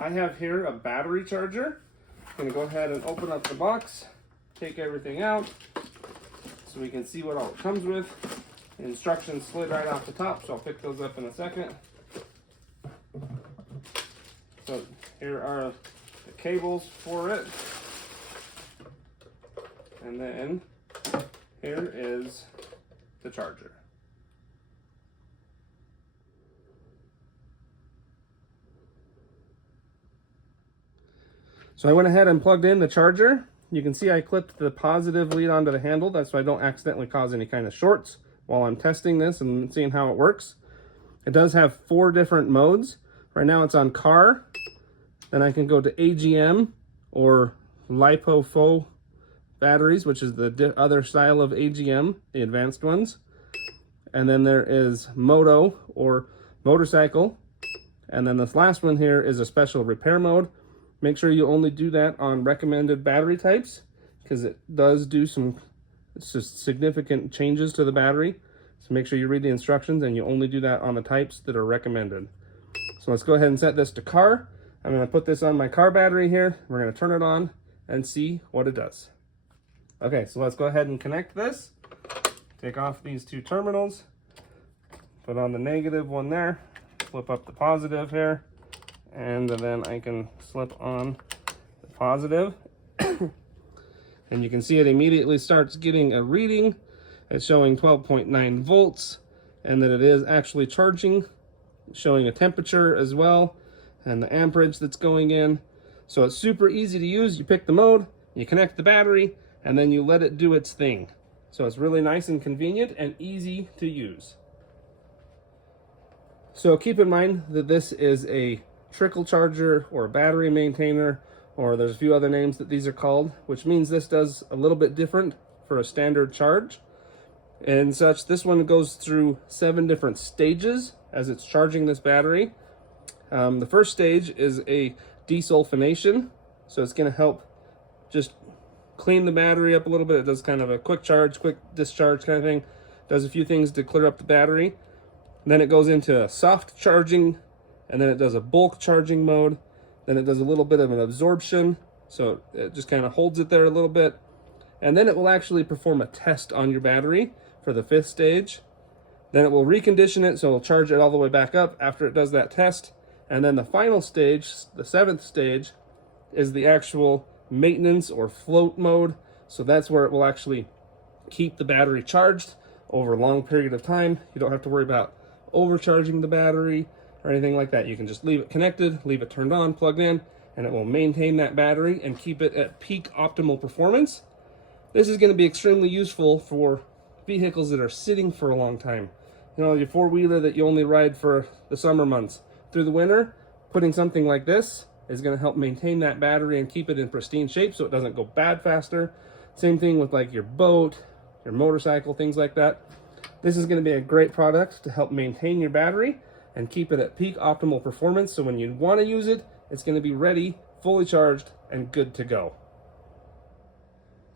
I have here a battery charger. I'm gonna go ahead and open up the box, take everything out so we can see what all it comes with. The instructions slid right off the top, so I'll pick those up in a second. So here are the cables for it. And then here is the charger. So I went ahead and plugged in the charger. You can see I clipped the positive lead onto the handle. That's so I don't accidentally cause any kind of shorts while I'm testing this and seeing how it works. It does have 4 different modes. Right now it's on car. Then I can go to AGM or LiPo batteries, which is the other style of AGM, the advanced ones. And then there is moto or motorcycle. And then this last one here is a special repair mode. Make sure you only do that on recommended battery types because it does do some significant changes to the battery. So make sure you read the instructions and you only do that on the types that are recommended. So let's go ahead and set this to car. I'm going to put this on my car battery here. We're going to turn it on and see what it does. Okay, so let's go ahead and connect this. Take off these 2 terminals. Put on the negative one there. Flip up the positive here. And then I can slip on the positive. And you can see it immediately starts getting a reading. It's showing 12.9 volts. And that it is actually charging. Showing a temperature as well. And the amperage that's going in. So it's super easy to use. You pick the mode, you connect the battery, and then you let it do its thing. So it's really nice and convenient and easy to use. So keep in mind that this is a trickle charger or a battery maintainer, or there's a few other names that these are called, which means this does a little bit different for a standard charge. And such, this one goes through 7 different stages as it's charging this battery. The first stage is a desulfonation, so it's going to help just clean the battery up a little bit. It does kind of a quick charge, quick discharge kind of thing. Does a few things to clear up the battery. Then it goes into a soft charging, and then it does a bulk charging mode. Then it does a little bit of an absorption, so it just kind of holds it there a little bit. And then it will actually perform a test on your battery for the 5th stage. Then it will recondition it, so it'll charge it all the way back up after it does that test. And then the final stage, the 7th stage, is the actual maintenance or float mode. So that's where it will actually keep the battery charged over a long period of time. You don't have to worry about overcharging the battery or anything like that. You can just leave it connected, leave it turned on, plugged in, and it will maintain that battery and keep it at peak optimal performance. This is going to be extremely useful for vehicles that are sitting for a long time. You know, your 4-wheeler that you only ride for the summer months. Through the winter, putting something like this is going to help maintain that battery and keep it in pristine shape so it doesn't go bad faster. Same thing with like your boat, your motorcycle, things like that. This is going to be a great product to help maintain your battery and keep it at peak optimal performance, so when you want to use it, it's going to be ready, fully charged, and good to go.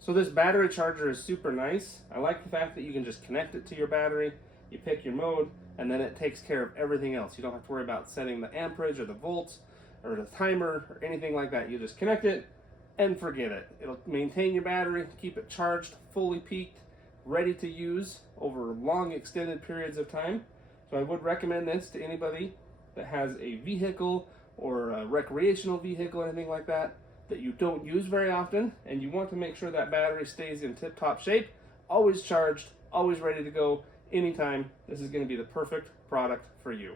So this battery charger is super nice. I like the fact that you can just connect it to your battery, you pick your mode, and then it takes care of everything else. You don't have to worry about setting the amperage or the volts or the timer or anything like that. You just connect it and forget it. It'll maintain your battery, keep it charged, fully peaked, ready to use over long extended periods of time. So I would recommend this to anybody that has a vehicle or a recreational vehicle, anything like that, that you don't use very often, and you want to make sure that battery stays in tip-top shape, always charged, always ready to go anytime. This is going to be the perfect product for you.